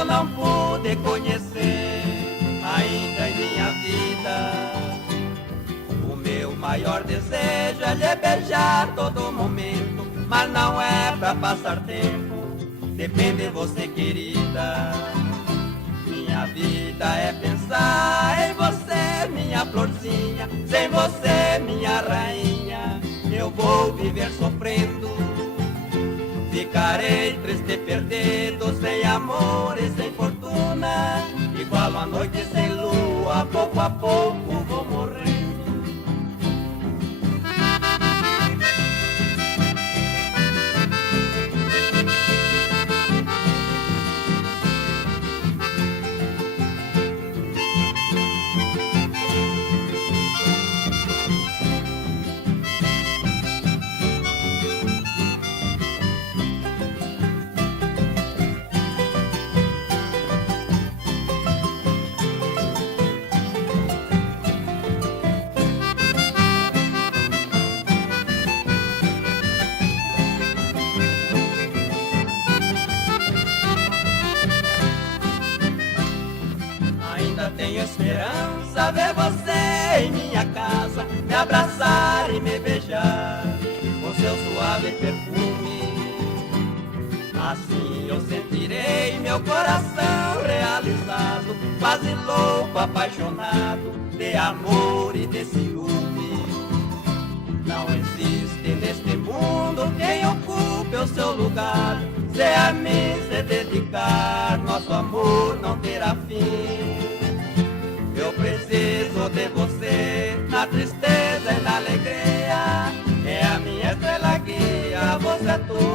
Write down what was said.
eu não pude conhecer ainda em minha vida. O meu maior desejo é lhe beijar todo momento, mas não é pra passar tempo, depende de você, querida. Minha vida é pensar em você, minha florzinha. Sem você, minha rainha, eu vou viver sofrendo. Ficarei triste, perdido, sem amor e sem fortuna, igual a noite sem lua, pouco a pouco vou morrendo. Tenho esperança ver você em minha casa, me abraçar e me beijar com seu suave perfume. Assim eu sentirei meu coração realizado, quase louco, apaixonado de amor e de ciúme. Não existe neste mundo quem ocupe o seu lugar, se a mim se dedicar, nosso amor não terá fim. Eu preciso de você, na tristeza e na alegria, é a minha estrela guia, você é tudo.